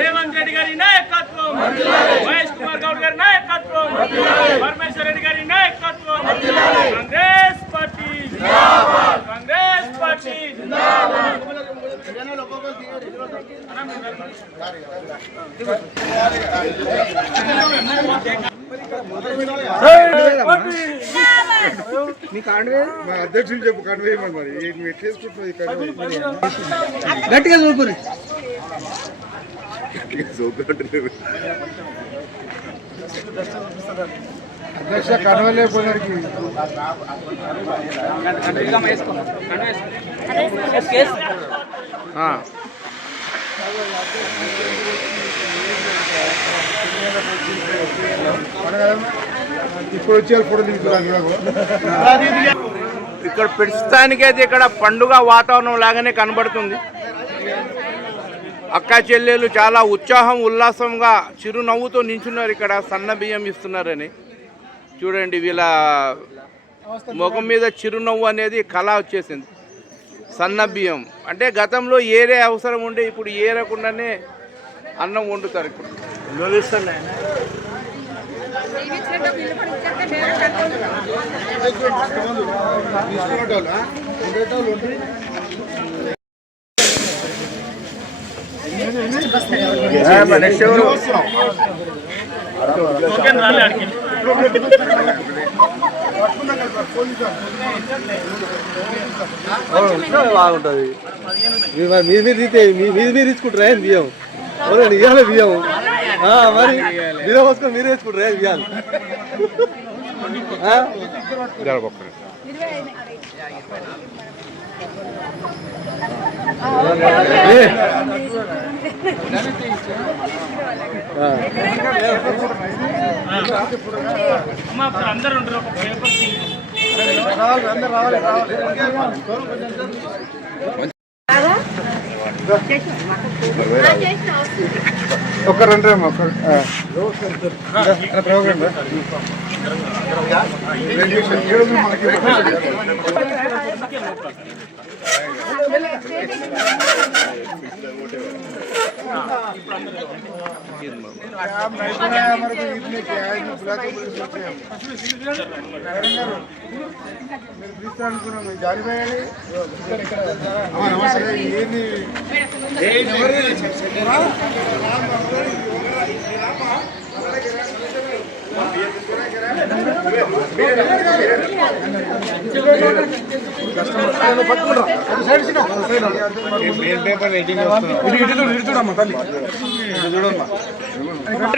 రేవంత్ రెడ్డి గారి నాయకత్వం, మహేష్ కుమార్ గౌడ్ గారి నాయకత్వం, పరమేశ్వర్ రెడ్డి గారి నాయకత్వం, కాంగ్రెస్ పార్టీ కాంగ్రెస్ పార్టీ అధ్యక్షులు చెప్పు కన్వేయమని మరి గట్టిగా చూపురి అధ్యక్ష కన్వలేకపోయినకి ఇప్పుడు వచ్చే ఫోటో తీసుకురాను. ఇక్కడ ప్రస్తుతానికైతే ఇక్కడ పండుగ వాతావరణం లాగానే కనబడుతుంది. అక్క చెల్లెలు చాలా ఉత్సాహం ఉల్లాసంగా చిరునవ్వుతో నించున్నారు. ఇక్కడ సన్న బియ్యం ఇస్తున్నారని చూడండి, వీళ్ళ ముఖం మీద చిరునవ్వు అనేది కళ వచ్చేసింది. సన్న బియ్యం అంటే గతంలో ఏరే అవసరం ఉండే, ఇప్పుడు ఏరకుండానే అన్నం వండుతారు. ఇప్పుడు బాగుంటుంది. మీరు ఇచ్చుకుంటారా బియ్యం? అవునండి, ఇవ్వాలి బియ్యం. మరి బియ్యం పోసుకొని మీరు వేసుకుంటారా బియ్యాలు? అందరూ ఉంటారు. ఒక రెండు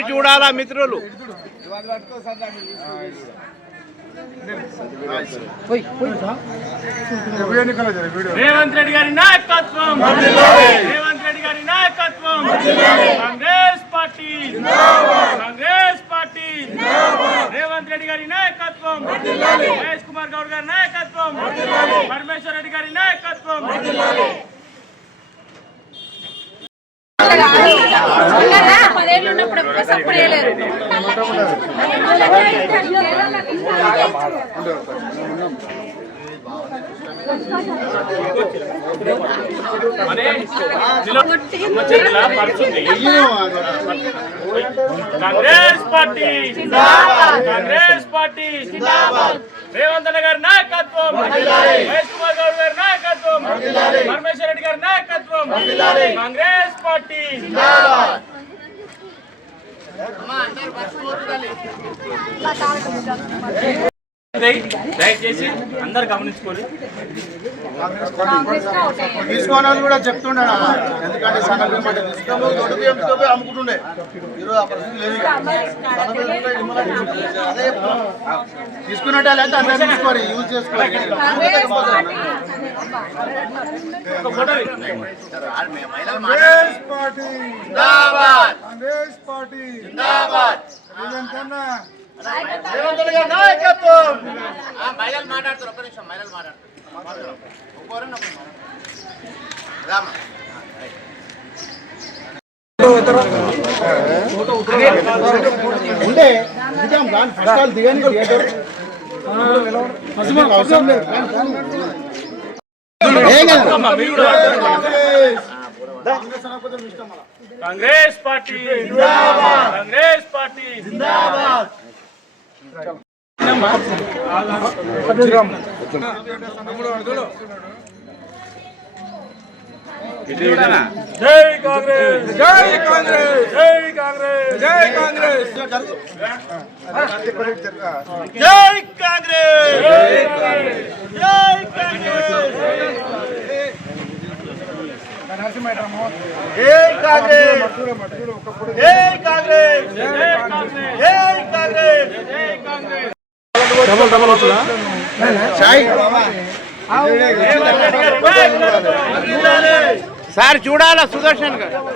చూడాలా మిత్రులు. రేవంత్ రెడ్డి గారి నాయకత్వం, రేవంత్ రెడ్డి గారి నాయకత్వం, కాంగ్రెస్ పార్టీ కాంగ్రెస్ పార్టీ, రేవంత్ రెడ్డి గారి నాయకత్వం, మహేష్ కుమార్ గౌడ్ గారి నాయకత్వం, పరమేశ్వర్ రెడ్డి గారి నాయకత్వం. పదేళ్ళు ఉన్నప్పుడు సపోర్ట్ చేయలేరు. కాంగ్రెస్ పార్టీ కాంగ్రెస్ పార్టీ, రేవంత్ రెడ్డి గారి నాయకత్వం, మహేష్ కుమార్ గౌడ్ గారి నాయకత్వం, పరమేశ్వర్ రెడ్డి గారి నాయకత్వం, కాంగ్రెస్ పార్టీ. దయచేసి అందరు గమనించుకోండి. తీసుకోవాలని కూడా చెప్తున్నాడు. ఎందుకంటే సన్న బియ్యం అంటే తీసుకోవాలి, దొడ్డు బియ్యంతో అమ్ముకుంటుండే. ఈరోజు ఆ పరిస్థితి లేదు. అదే తీసుకున్నట్టే లేదా అందరూ తీసుకోవాలి, యూజ్ చేసుకోవాలి. కాంగ్రెస్ పార్టీ జిందాబాద్, కాంగ్రెస్ పార్టీ జిందాబాద్. రేవంత్ రెడ్డి గారి నాయకత్వం. మహిళలు మాట్లాడుతారు, ఒక్క నిమిషం మహిళలు మాట్లాడుతారు. ఉండే ఫస్ట్ దిగని theatre Congress party Congress party జై కాంగ్రెస్ జై కాంగ్రెస్ జై కాంగ్రెస్ జై కాంగ్రెస్ జై కాంగ్రెస్ జై సార్ చూడాలా సుదర్శన్ గారు